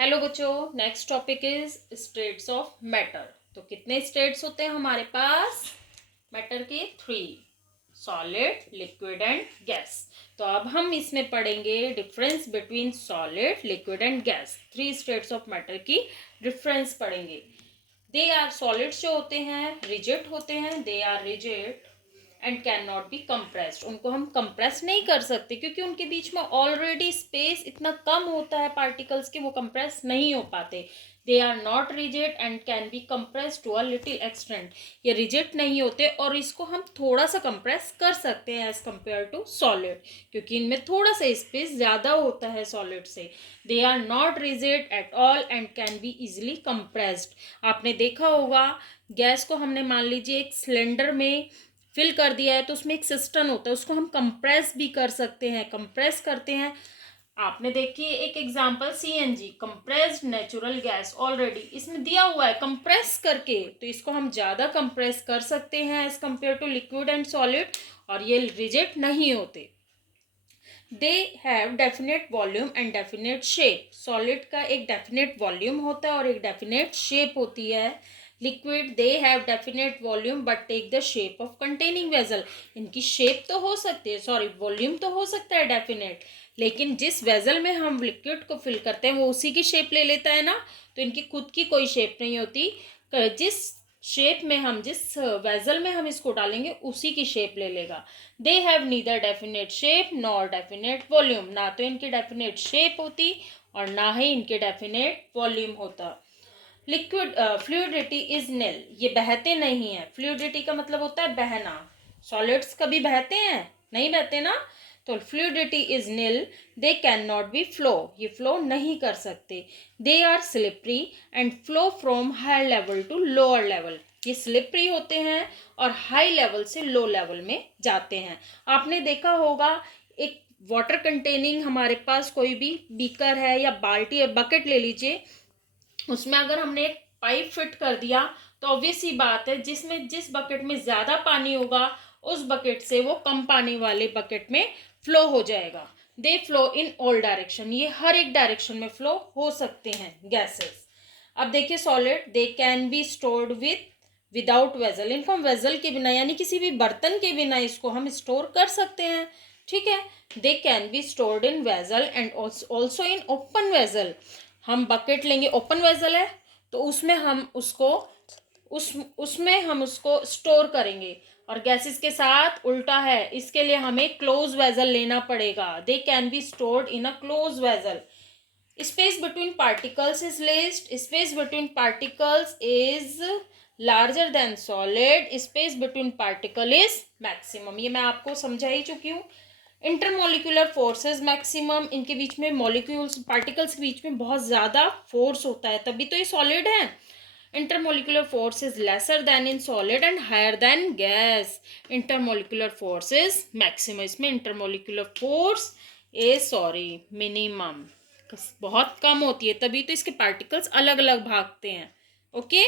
Hello बच्चों, next topic is states of matter. तो कितने स्टेट्स होते हैं हमारे पास मैटर के? 3, सॉलिड, लिक्विड एंड गैस। तो अब हम इसमें पढ़ेंगे difference between solid, liquid and gas. 3 states of matter की डिफरेंस पढ़ेंगे। दे आर सॉलिड्स जो होते हैं रिजिड होते हैं, they are rigid and can not be compressed. उनको हम कंप्रेस नहीं कर सकते क्योंकि उनके बीच में ऑलरेडी स्पेस इतना कम होता है पार्टिकल्स के, वो कंप्रेस नहीं हो पाते। They are not rigid and can be compress to a little extent. ये रिजिड नहीं होते और इसको हम थोड़ा सा कंप्रेस कर सकते हैं एज कम्पेयर टू सॉलिड, क्योंकि इनमें थोड़ा सा स्पेस ज़्यादा होता है सॉलिड से। They are not rigid at all and can be easily compressed. आपने देखा होगा गैस को हमने मान लीजिए एक सिलेंडर में फिल कर दिया है तो उसमें एक सिस्टम होता है, उसको हम कंप्रेस भी कर सकते हैं, कंप्रेस करते हैं। आपने देखिए एक example CNG, compressed natural gas, already इसमें दिया हुआ है कंप्रेस करके, तो इसको हम ज़्यादा कंप्रेस कर सकते हैं as compare to liquid and solid, और ये रिजिड नहीं होते। They have definite volume and definite shape. Solid का एक डेफिनेट वॉल्यूम होता है और एक डेफिनेट शेप होती है। Liquid they have definite volume but take the shape of containing vessel. इनकी शेप तो हो सकती है, सॉरी वॉल्यूम तो हो सकता है डेफिनेट, लेकिन जिस वेजल में हम लिक्विड को फिल करते हैं वो उसी की शेप ले लेता है ना, तो इनकी खुद की कोई शेप नहीं होती। जिस शेप में हम, जिस वेजल में हम इसको डालेंगे उसी की शेप ले लेगा। They have neither definite shape nor definite volume. ना तो इनकी डेफिनेट शेप होती और ना ही इनके डेफिनेट वॉल्यूम होता। लिक्विड फ्लूइडिटी इज निल। ये बहते नहीं है। फ्लूइडिटी का मतलब होता है बहना। सॉलिड्स कभी बहते हैं? नहीं बहते ना। तो fluidity is nil. They can not be flow. ये फ्लो नहीं कर सकते। They are slippery and flow from high level to lower level. ये स्लिपरी होते हैं और हाई लेवल से लो लेवल में जाते हैं। आपने देखा होगा एक वाटर कंटेनिंग हमारे पास कोई भी बीकर है या बाल्टी या बकेट ले लीजिए, उसमें अगर हमने एक पाइप फिट कर दिया तो ऑब्वियस सी बात है जिस बकेट में ज़्यादा पानी होगा उस बकेट से वो कम पानी वाले बकेट में फ्लो हो जाएगा। दे फ्लो इन ऑल डायरेक्शन। ये हर एक डायरेक्शन में फ्लो हो सकते हैं गैसेस। अब देखिए solid they can be stored without vessel. इनको हम वेजल के बिना यानी किसी भी बर्तन के बिना इसको हम स्टोर कर सकते हैं। ठीक है, दे can be stored in vessel and also in open vessel. हम बकेट लेंगे, ओपन वेजल है तो उसमें हम उसको स्टोर करेंगे, और गैसेस के साथ उल्टा है, इसके लिए हमें क्लोज वेजल लेना पड़ेगा। They can be stored in a close vessel. Space between particles is least. Space between particles is larger than solid. Space between particle is maximum. ये मैं आपको समझा ही चुकी हूँ। Intermolecular forces maximum. इनके बीच में मॉलिक्यूल्स, पार्टिकल्स के बीच में बहुत ज़्यादा फोर्स होता है, तभी तो ये सॉलिड है। Intermolecular force is lesser than in solid and higher than gas. Intermolecular force is maximum. इसमें इंटरमोलिकुलर फोर्स मिनिमम बहुत कम होती है, तभी तो इसके पार्टिकल्स अलग अलग भागते हैं। ओके।